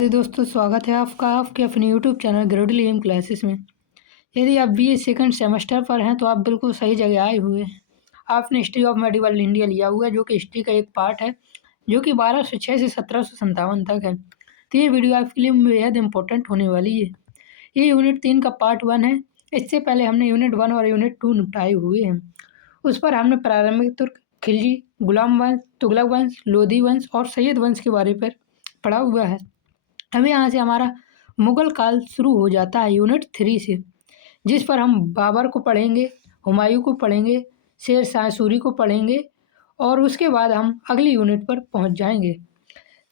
तो दोस्तों स्वागत है आपका आपके अपने यूट्यूब चैनल ग्रेडली एम क्लासेस में। यदि आप बीए सेकंड सेमेस्टर पर हैं तो आप बिल्कुल सही जगह आए हुए हैं। आपने हिस्ट्री ऑफ मेडिवल इंडिया लिया हुआ है जो कि हिस्ट्री का एक पार्ट है जो कि 1206 से 1757 तक है। तो ये वीडियो आपके लिए बेहद इंपॉर्टेंट होने वाली है। ये यूनिट 3 का पार्ट 1 है। इससे पहले हमने यूनिट 1 और यूनिट 2 निपटाए हुए हैं। उस पर हमने प्रारंभिक तुर्क, खिलजी, गुलाम वंश, तुगलक वंश, लोधी वंश और सैयद वंश के बारे पर पढ़ा हुआ है। अभी यहाँ से हमारा मुगल काल शुरू हो जाता है यूनिट 3 से, जिस पर हम बाबर को पढ़ेंगे, हुमायूं को पढ़ेंगे, शेर शाह सूरी को पढ़ेंगे और उसके बाद हम अगली यूनिट पर पहुँच जाएंगे।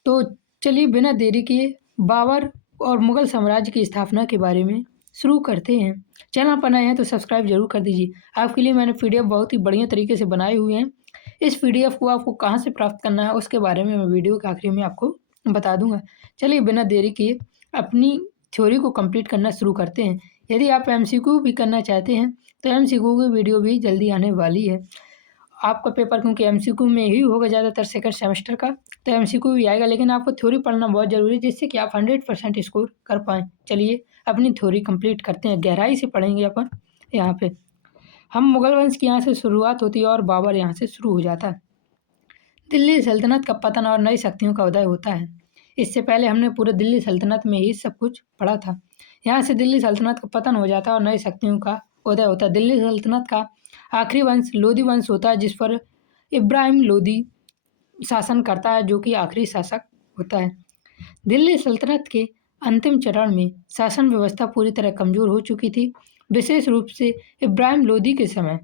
तो चलिए बिना देरी किए बाबर और मुगल साम्राज्य की स्थापना के बारे में शुरू करते हैं। चैनल पर नए हैं तो सब्सक्राइब जरूर कर दीजिए। आपके लिए मैंने पीडीएफ बहुत ही बढ़िया तरीके से बनाए हुए हैं। इस पीडीएफ को आपको कहाँ से प्राप्त करना है उसके बारे में मैं वीडियो के आखिरी में आपको बता दूंगा। चलिए बिना देरी किए अपनी थ्योरी को कंप्लीट करना शुरू करते हैं। यदि आप एमसीक्यू भी करना चाहते हैं तो एमसीक्यू की वीडियो भी जल्दी आने वाली है। आपका पेपर क्योंकि एमसीक्यू में ही होगा ज़्यादातर सेकंड सेमेस्टर का, तो एमसीक्यू भी आएगा, लेकिन आपको थ्योरी पढ़ना बहुत ज़रूरी है जिससे कि आप 100% स्कोर कर पाएँ। चलिए अपनी थ्योरी कंप्लीट करते हैं, गहराई से पढ़ेंगे अपन। यहाँ पे हम मुगल वंश की यहाँ से शुरुआत होती है और बाबर यहाँ से शुरू हो जाता है। दिल्ली सल्तनत का पतन और नई शक्तियों का उदय होता है। इससे पहले हमने पूरे दिल्ली सल्तनत में ही सब कुछ पढ़ा था। यहाँ से दिल्ली सल्तनत का पतन हो जाता है और नई शक्तियों का उदय होता है। दिल्ली सल्तनत का आखिरी वंश लोधी वंश होता है जिस पर इब्राहिम लोधी शासन करता है जो कि आखिरी शासक होता है। दिल्ली सल्तनत के अंतिम चरण में शासन व्यवस्था पूरी तरह कमजोर हो चुकी थी। विशेष रूप से इब्राहिम लोधी के समय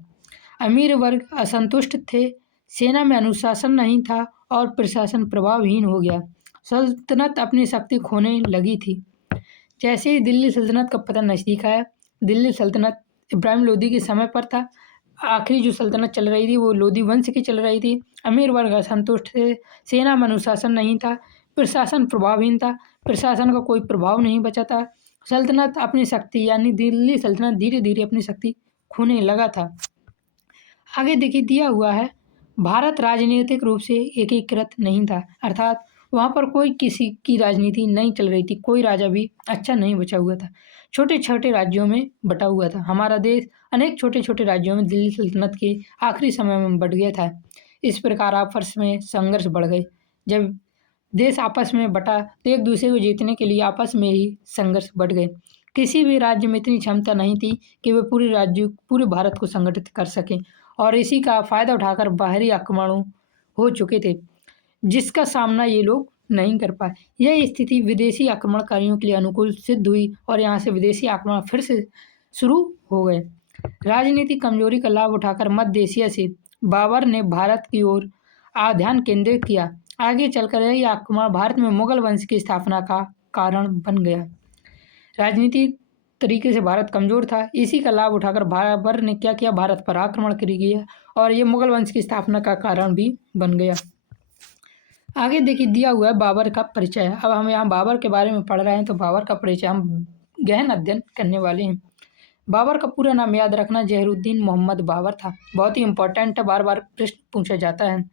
अमीर वर्ग असंतुष्ट थे, सेना में अनुशासन नहीं था और प्रशासन प्रभावहीन हो गया। सल्तनत अपनी शक्ति खोने लगी थी। जैसे ही दिल्ली सल्तनत का पतन नज़दीक आया, दिल्ली सल्तनत इब्राहिम लोधी के समय पर था। आखिरी जो सल्तनत चल रही थी वो लोधी वंश की चल रही थी। अमीर वर्ग असंतुष्ट थे, सेना में अनुशासन नहीं था, प्रशासन प्रभावहीन था, प्रशासन का कोई प्रभाव नहीं बचा था। सल्तनत अपनी शक्ति यानी दिल्ली सल्तनत धीरे धीरे अपनी शक्ति खोने लगा था। आगे देखिए दिया हुआ है, भारत राजनीतिक रूप से एकीकृत नहीं था, अर्थात वहाँ पर कोई किसी की राजनीति नहीं चल रही थी, कोई राजा भी अच्छा नहीं बचा हुआ था, छोटे छोटे राज्यों में बटा हुआ था। हमारा देश अनेक छोटे छोटे राज्यों में दिल्ली सल्तनत के आखिरी समय में बट गया था। इस प्रकार आपस में संघर्ष बढ़ गए। जब देश आपस में बटा तो एक दूसरे को जीतने के लिए आपस में ही संघर्ष बढ़ गए। किसी भी राज्य में इतनी क्षमता नहीं थी कि वे पूरे भारत को संगठित कर सकें और इसी का फ़ायदा उठाकर बाहरी आक्रमणों हो चुके थे जिसका सामना ये लोग नहीं कर पाए। यह स्थिति विदेशी आक्रमणकारियों के लिए अनुकूल सिद्ध हुई और यहाँ से विदेशी आक्रमण फिर से शुरू हो गए। राजनीतिक कमजोरी का लाभ उठाकर मध्य एशिया से बाबर ने भारत की ओर ध्यान केंद्रित किया। आगे चलकर यह आक्रमण भारत में मुगल वंश की स्थापना का कारण बन गया। राजनीतिक तरीके से भारत कमज़ोर था, इसी का लाभ उठाकर बाबर ने क्या किया, भारत पर आक्रमण कर किया और ये मुगल वंश की स्थापना का कारण भी बन गया। आगे देखिए दिया हुआ है बाबर का परिचय। अब हम यहाँ बाबर के बारे में पढ़ रहे हैं तो बाबर का परिचय हम गहन अध्ययन करने वाले हैं। बाबर का पूरा नाम याद रखना जहरुद्दीन मोहम्मद बाबर था। बहुत ही इंपॉर्टेंट है, बार बार प्रश्न पूछा जाता है।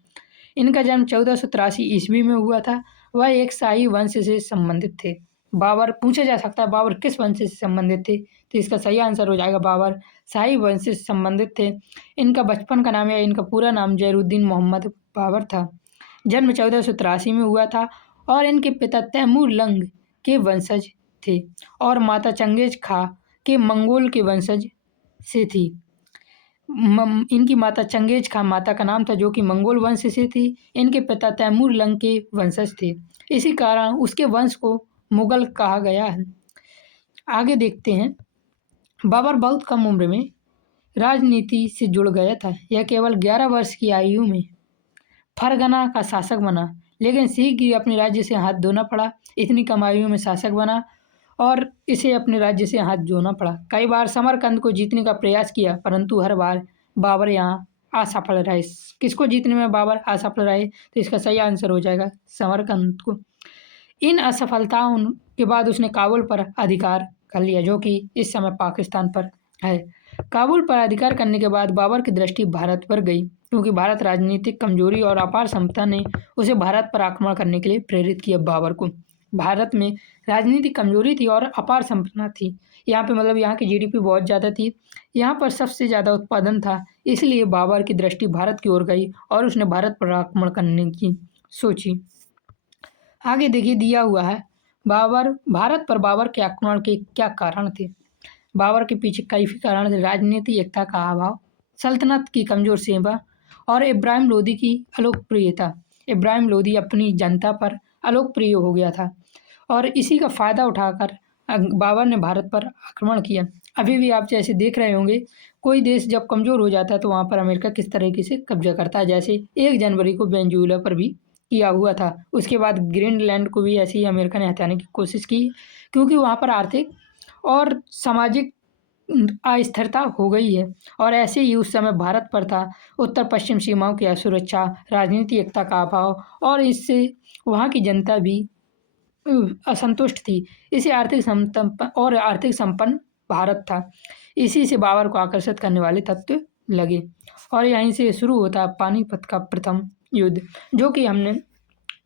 इनका जन्म 1483 ईस्वी में हुआ था। वह एक शाही वंश से संबंधित थे। बाबर पूछा जा सकता है बाबर किस वंश से संबंधित थे, तो इसका सही आंसर हो जाएगा बाबर शाही वंश से संबंधित थे। इनका बचपन का नाम या इनका पूरा नाम जहरुद्दीन मोहम्मद बाबर था। जन्म 1483 में हुआ था और इनके पिता तैमूर लंग के वंशज थे और माता चंगेज खा के मंगोल के वंशज से थी। इनकी माता चंगेज खां माता का नाम था जो कि मंगोल वंश से थी। इनके पिता तैमूर लंग के वंशज थे, इसी कारण उसके वंश को मुगल कहा गया है। आगे देखते हैं, बाबर बहुत कम उम्र में राजनीति से जुड़ गया था। यह केवल 11 वर्ष की आयु में फरगना का शासक बना, लेकिन शीघ्र ही अपने राज्य से हाथ धोना पड़ा। इतनी कम आयु में शासक बना और इसे अपने राज्य से हाथ धोना पड़ा। कई बार समरकंद को जीतने का प्रयास किया परंतु हर बार बाबर यहाँ असफल रहे। किसको जीतने में बाबर असफल रहे, तो इसका सही आंसर हो जाएगा समरकंद को। इन असफलताओं के बाद उसने काबुल पर अधिकार कर लिया जो कि इस समय पाकिस्तान पर है। काबुल पर अधिकार करने के बाद बाबर की दृष्टि भारत पर गई क्योंकि भारत राजनीतिक कमजोरी और अपार क्षमता ने उसे भारत पर आक्रमण करने के लिए प्रेरित किया बाबर को। भारत में राजनीतिक कमजोरी थी और अपार संपन्नता थी। यहाँ पे मतलब यहाँ की जीडीपी बहुत ज़्यादा थी, यहाँ पर सबसे ज़्यादा उत्पादन था, इसलिए बाबर की दृष्टि भारत की ओर गई और उसने भारत पर आक्रमण करने की सोची। आगे देखिए दिया हुआ है भारत पर बाबर के आक्रमण के क्या कारण थे। बाबर के पीछे कई कारण थे। राजनीतिक एकता का अभाव, सल्तनत की कमजोर सेवा और इब्राहिम लोदी की अलोकप्रियता। इब्राहिम लोदी अपनी जनता पर अलोकप्रिय हो गया था और इसी का फायदा उठाकर बाबर ने भारत पर आक्रमण किया। अभी भी आप जैसे देख रहे होंगे, कोई देश जब कमजोर हो जाता है तो वहाँ पर अमेरिका किस तरीके से कब्जा करता है। जैसे 1 जनवरी को वेनेजुएला पर भी किया हुआ था। उसके बाद ग्रीनलैंड को भी ऐसे ही अमेरिका ने हथियाने की कोशिश की, क्योंकि वहाँ पर आर्थिक और सामाजिक अस्थिरता हो गई है। और ऐसे ही उस समय भारत पर था उत्तर पश्चिम सीमाओं की असुरक्षा, राजनीतिक एकता का अभाव और इससे वहाँ की जनता भी असंतुष्ट थी। इसे आर्थिक संपन्न भारत था। इसी से बाबर को आकर्षित करने वाले तत्व लगे और यहीं से शुरू होता है पानीपत का प्रथम युद्ध, जो कि हमने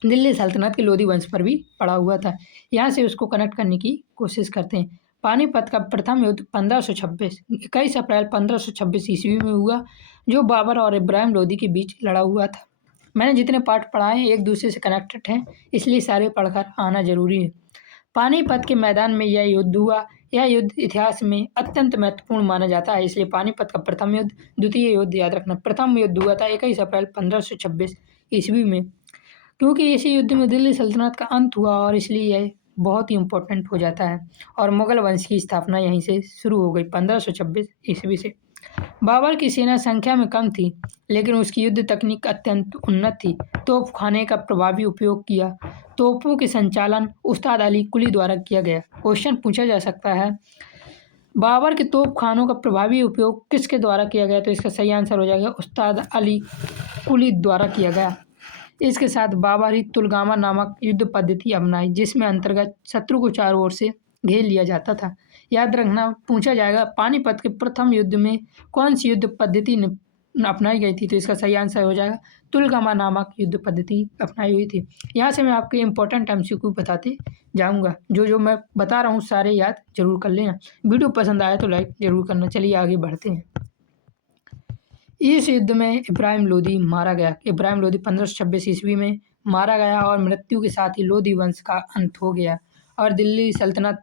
दिल्ली सल्तनत के लोधी वंश पर भी पड़ा हुआ था। यहाँ से उसको कनेक्ट करने की कोशिश करते हैं। पानीपत का प्रथम युद्ध 21 अप्रैल 1526 ईस्वी में हुआ, जो बाबर और इब्राहिम लोदी के बीच लड़ा हुआ था। मैंने जितने पार्ट पढ़ाए हैं एक दूसरे से कनेक्टेड हैं, इसलिए सारे पढ़कर आना जरूरी है। पानीपत के मैदान में यह युद्ध हुआ। यह युद्ध इतिहास में अत्यंत महत्वपूर्ण माना जाता है, इसलिए पानीपत का प्रथम युद्ध, द्वितीय युद्ध याद रखना। प्रथम युद्ध हुआ था 21 अप्रैल 1526 ईस्वी में, क्योंकि इसी युद्ध में दिल्ली सल्तनत का अंत हुआ और इसलिए यह बहुत ही इम्पोर्टेंट हो जाता है। और मुगल वंश की स्थापना यहीं से शुरू हो गई 1526 ईस्वी से। बाबर की सेना संख्या में कम थी, लेकिन उसकी युद्ध तकनीक अत्यंत उन्नत थी। तोपखाने का प्रभावी उपयोग किया। तोपों के संचालन उस्ताद अली कुली द्वारा किया गया। क्वेश्चन पूछा जा सकता है, बाबर के तोपखानों का प्रभावी उपयोग किसके द्वारा किया गया? तो इसका सही आंसर हो जाएगा उस्ताद अली कुली द्वारा किया गया। इसके साथ बाबर ही तुलगामा नामक युद्ध पद्धति अपनाई, जिसमें अंतर्गत शत्रु को चारों ओर से घेर लिया जाता था। याद रखना, पूछा जाएगा पानीपत के प्रथम युद्ध में कौन सी युद्ध पद्धति अपनाई गई थी? तो इसका सही आंसर हो जाएगा तुलगामा नामक युद्ध पद्धति अपनाई हुई थी। यहाँ से मैं आपके इम्पोर्टेंट एमसीक्यू बताते जाऊँगा। जो मैं बता रहा हूँ सारे याद जरूर कर लेना। वीडियो पसंद आया तो लाइक जरूर करना। चलिए आगे बढ़ते हैं। इस युद्ध में इब्राहिम लोदी मारा गया। इब्राहिम लोदी 1526 ईस्वी में मारा गया और मृत्यु के साथ ही लोदी वंश का अंत हो गया और दिल्ली सल्तनत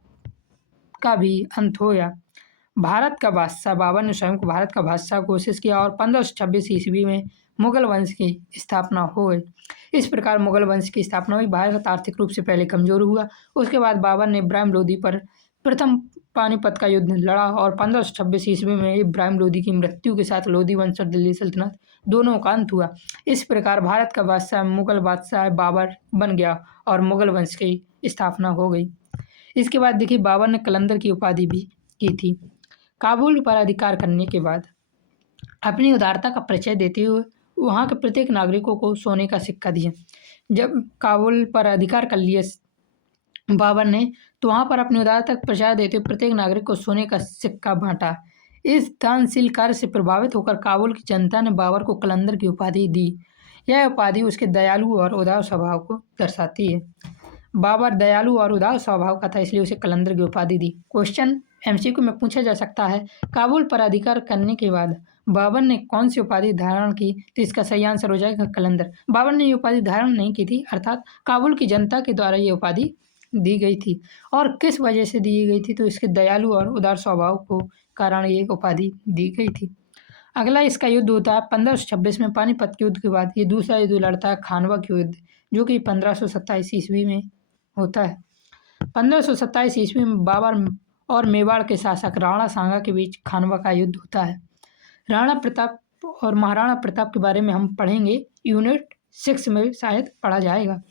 का भी अंत हो गया। भारत का बादशाह, बाबर ने स्वयं को भारत का बादशाह घोषित किया और 1526 ईस्वी में मुगल वंश की स्थापना हो गई। इस प्रकार मुगल वंश की स्थापना हुई। भारत आर्थिक रूप से पहले कमजोर हुआ। उसके बाद बाबर ने इब्राहिम लोदी पर प्रथम पानीपत का युद्ध लड़ा और 1526 ईस्वी में इब्राहिम लोदी की मृत्यु के साथ लोदी वंश और दिल्ली सल्तनत दोनों का अंत हुआ। इस प्रकार भारत का बादशाह मुगल बादशाह बाबर बन गया और मुगल वंश की स्थापना हो गई। इसके बाद देखिए बाबर ने कलंदर की उपाधि भी की थी। काबुल पर अधिकार करने के बाद अपनी उदारता का परिचय देते हुए वहाँ के प्रत्येक नागरिकों को सोने का सिक्का दिया। जब काबुल पर अधिकार कर लिया बाबर ने, तो वहाँ पर अपनी उदारता का प्रचार देते हुए प्रत्येक नागरिक को सोने का सिक्का बांटा। इस दानशील कार्य से प्रभावित होकर काबुल की जनता ने बाबर को कलंदर की उपाधि दी। यह उपाधि उसके दयालु और उदार स्वभाव को दर्शाती है। बाबर दयालु और उदार स्वभाव का था, इसलिए उसे कलंदर की उपाधि दी। क्वेश्चन एमसीक्यू में पूछा जा सकता है, काबुल पर अधिकार करने के बाद बाबर ने कौन सी उपाधि धारण की? तो इसका सही आंसर हो जाएगा कलंदर। बाबर ने ये उपाधि धारण नहीं की थी, अर्थात काबुल की जनता के द्वारा ये उपाधि दी गई थी। और किस वजह से दी गई थी? तो इसके दयालु और उदार स्वभाव को कारण ये उपाधि दी गई थी। अगला इसका युद्ध होता है 1526 में पानीपत के युद्ध के बाद ये दूसरा युद्ध लड़ता है खानवा के युद्ध, जो कि 1527 ईस्वी में होता है। 1527 ईस्वी में बाबर और मेवाड़ के शासक राणा सांगा के बीच खानवा का युद्ध होता है। राणा प्रताप और महाराणा प्रताप के बारे में हम पढ़ेंगे, यूनिट 6 में शायद पढ़ा जाएगा।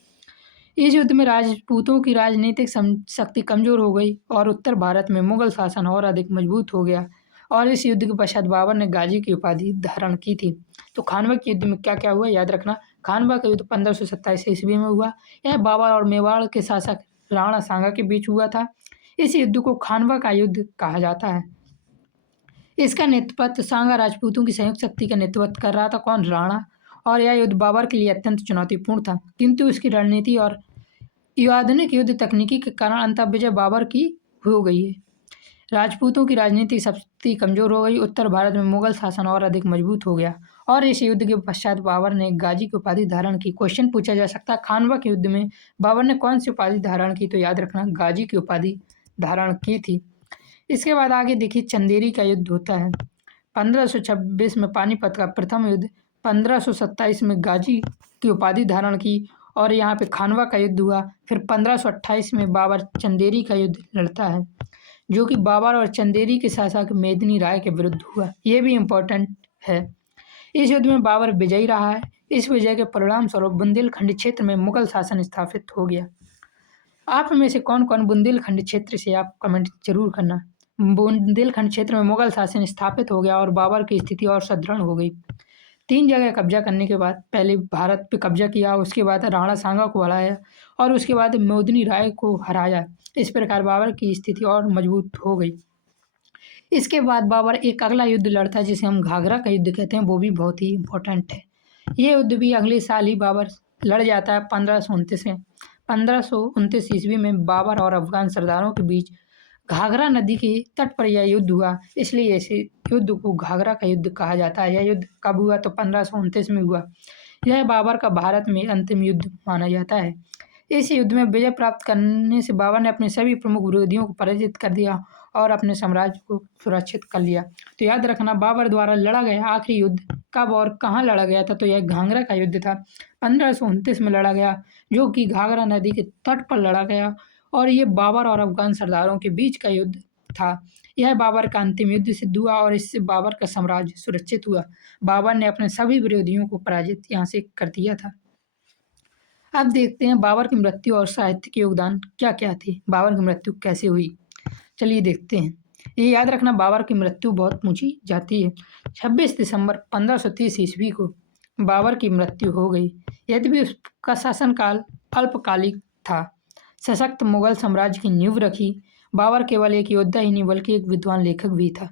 इस युद्ध में राजपूतों की राजनीतिक शक्ति कमजोर हो गई और उत्तर भारत में मुगल शासन और अधिक मजबूत हो गया और इस युद्ध के पश्चात बाबर ने गाजी की उपाधि धारण की थी। तो खानवा के युद्ध में क्या क्या हुआ याद रखना। खानवा का युद्ध 1527 ईस्वी में हुआ। यह बाबर और मेवाड़ के शासक राणा सांगा के बीच हुआ था। इस युद्ध को खानवा का युद्ध कहा जाता है। इसका नेतृत्व सांगा राजपूतों की संयुक्त शक्ति का नेतृत्व कर रहा था। कौन? राणा। और यह युद्ध बाबर के लिए अत्यंत चुनौतीपूर्ण था, किंतु उसकी रणनीति और ये आधुनिक युद्ध तकनीकी के कारण अंततः विजय बाबर की हो गई है। राजपूतों की राजनीतिक शक्ति कमजोर हो गई। उत्तर भारत में मुगल शासन और अधिक मजबूत हो गया और इस युद्ध के पश्चात बाबर ने गाजी की उपाधि धारण की। क्वेश्चन पूछा जा सकता है, खानवा के युद्ध में बाबर ने कौन सी उपाधि धारण की? तो याद रखना, गाजी की उपाधि धारण की थी। इसके बाद आगे देखिए, चंदेरी का युद्ध होता है। 1526 में पानीपत का प्रथम युद्ध, 1527 में गाजी की उपाधि धारण की और यहाँ पे खानवा का युद्ध हुआ। फिर 1528 में बाबर चंदेरी का युद्ध लड़ता है, जो कि बाबर और चंदेरी के शासक मेदिनी राय के विरुद्ध हुआ। ये भी इम्पोर्टेंट है। इस युद्ध में बाबर विजयी रहा है। इस विजय के परिणाम स्वरूप बुंदेलखंड क्षेत्र में मुगल शासन स्थापित हो गया। आप में से कौन कौन बुंदेलखंड क्षेत्र से, आप कमेंट जरूर करना। बुंदेलखंड क्षेत्र में मुगल शासन स्थापित हो गया और बाबर की स्थिति और सुदृढ़ हो गई। 3 जगह कब्जा करने के बाद पहले भारत पे कब्जा किया, उसके बाद राणा सांगा को हराया और उसके बाद मेदिनी राय को हराया। इस प्रकार बाबर की स्थिति और मजबूत हो गई। इसके बाद बाबर एक अगला युद्ध लड़ता है जिसे हम घाघरा का युद्ध कहते हैं, वो भी बहुत ही इम्पोर्टेंट है। ये युद्ध भी अगले साल ही बाबर लड़ जाता है 1529 में। 1529 ईस्वी में बाबर और अफगान सरदारों के बीच घाघरा नदी के तट पर यह युद्ध हुआ, इसलिए इस युद्ध को घाघरा का युद्ध कहा जाता है। यह युद्ध कब हुआ? तो 1529 में हुआ। यह बाबर का भारत में अंतिम युद्ध माना जाता है। इस युद्ध में विजय प्राप्त करने से बाबर ने अपने सभी प्रमुख विरोधियों को पराजित कर दिया और अपने साम्राज्य को सुरक्षित कर लिया। तो याद रखना, बाबर द्वारा लड़ा गया आखिरी युद्ध कब और कहाँ लड़ा गया था? तो यह घाघरा का युद्ध था। 1529 में लड़ा गया, जो कि घाघरा नदी के तट पर लड़ा गया और ये बाबर और अफगान सरदारों के बीच का युद्ध था। यह बाबर का अंतिम युद्ध सिद्ध हुआ और इससे बाबर का साम्राज्य सुरक्षित हुआ। बाबर ने अपने सभी विरोधियों को पराजित यहाँ से कर दिया था। अब देखते हैं बाबर की मृत्यु और साहित्य के योगदान क्या क्या थे। बाबर की मृत्यु कैसे हुई, चलिए देखते हैं। ये याद रखना, बाबर की मृत्यु बहुत पूछी जाती है। 26 दिसंबर 1530 ईस्वी को बाबर की मृत्यु हो गई। यद्यपि उसका शासनकाल अल्पकालिक था, सशक्त मुगल साम्राज्य की नींव रखी। बाबर केवल एक योद्धा ही नहीं बल्कि एक विद्वान लेखक भी था।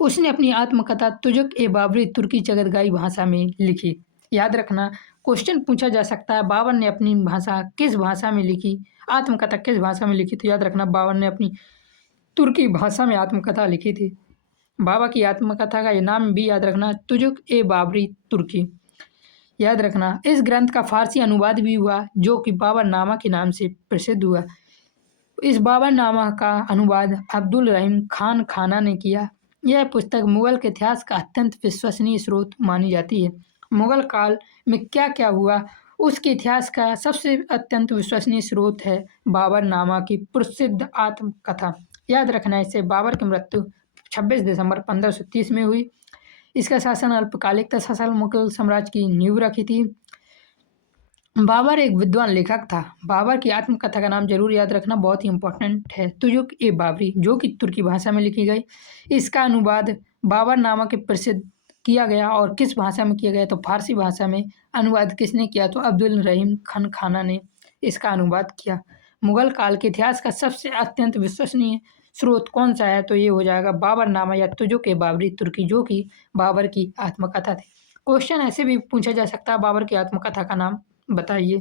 उसने अपनी आत्मकथा तुजुक ए बाबरी तुर्की जगतगाई भाषा में लिखी। याद रखना, क्वेश्चन पूछा जा सकता है, बाबर ने अपनी भाषा किस भाषा में लिखी, आत्मकथा किस भाषा में लिखी? तो याद रखना, बाबर ने अपनी तुर्की भाषा में आत्मकथा लिखी थी। बाबा की आत्मकथा का ये नाम भी याद रखना, तुजुक ए बाबरी तुर्की। याद रखना, इस ग्रंथ का फारसी अनुवाद भी हुआ, जो कि बाबरनामा के नाम से प्रसिद्ध हुआ। इस बाबरनामा का अनुवाद अब्दुल रहीम खान खाना ने किया। यह पुस्तक मुगल के इतिहास का अत्यंत विश्वसनीय स्रोत मानी जाती है। मुगल काल में क्या क्या हुआ, उसके इतिहास का सबसे अत्यंत विश्वसनीय स्रोत है बाबरनामा की प्रसिद्ध आत्मकथा। याद रखना, इससे बाबर की मृत्यु 26 दिसंबर 1530 में हुई। इसका शासन अल्पकालिक था, शासन मुगल साम्राज्य की नींव रखी थी। बाबर एक विद्वान लेखक था। बाबर की आत्मकथा का नाम जरूर याद रखना, बहुत ही इंपॉर्टेंट है, तुजुक ए बाबरी, जो कि तुर्की भाषा में लिखी गई। इसका अनुवाद बाबरनामा के प्रसिद्ध किया गया और किस भाषा में किया गया? तो फारसी भाषा में। अनुवाद किसने किया? तो अब्दुल रहीम खान खाना ने इसका अनुवाद किया। मुगल काल के इतिहास का सबसे अत्यंत विश्वसनीय स्रोत कौन सा है? तो ये हो जाएगा बाबरनामा या तुजुक ए बाबरी तुर्की, जो कि बाबर की आत्मकथा थी। क्वेश्चन ऐसे भी पूछा जा सकता है, बाबर की आत्मकथा का नाम बताइए।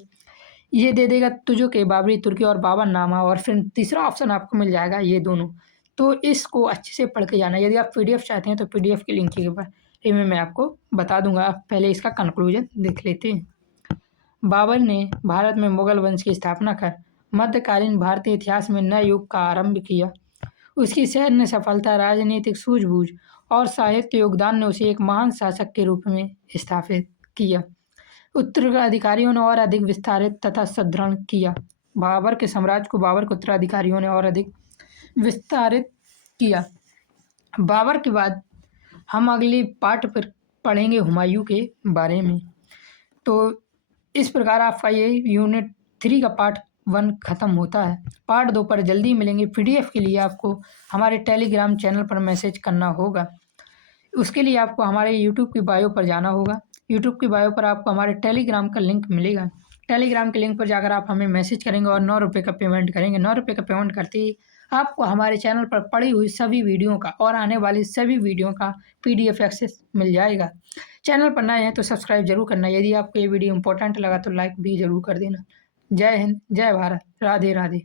ये दे देगा तुजुक ए बाबरी तुर्की और बाबरनामा, और फिर तीसरा ऑप्शन आपको मिल जाएगा ये दोनों। तो इसको अच्छे से पढ़ के जाना। यदि आप पीडीएफ चाहते हैं तो पीडीएफ की लिंक के बारे में मैं आपको बता दूंगा। पहले इसका कंक्लूजन देख लेते हैं। बाबर ने भारत में मुगल वंश की स्थापना कर मध्यकालीन भारतीय इतिहास में नए युग का आरंभ किया। उसकी सैन्य सफलता, राजनीतिक सूझबूझ और साहित्य योगदान ने उसे एक महान शासक के रूप में स्थापित किया। उत्तराधिकारियों ने और अधिक विस्तारित तथा सुदृढ़ किया। बाबर के साम्राज्य को बाबर के उत्तराधिकारियों ने और अधिक विस्तारित किया। बाबर के बाद हम अगले पार्ट पर पढ़ेंगे हुमायूं के बारे में। तो इस प्रकार आपका ये यूनिट 3 का पार्ट 1 खत्म होता है। पार्ट 2 पर जल्दी मिलेंगे। पीडीएफ के लिए आपको हमारे टेलीग्राम चैनल पर मैसेज करना होगा। उसके लिए आपको हमारे यूट्यूब की बायो पर जाना होगा। यूट्यूब की बायो पर आपको हमारे टेलीग्राम का लिंक मिलेगा। टेलीग्राम के लिंक पर जाकर आप हमें मैसेज करेंगे और 9 रुपये का पेमेंट करेंगे। 9 रुपये का पेमेंट करते ही आपको हमारे चैनल पर पड़ी हुई सभी वीडियो का और आने वाली सभी वीडियो का पीडीएफ एक्सेस मिल जाएगा। चैनल पर नए हैं तो सब्सक्राइब जरूर करना। यदि आपको ये वीडियो इंपॉर्टेंट लगा तो लाइक भी जरूर कर देना। जय हिंद, जय भारत, राधे राधे।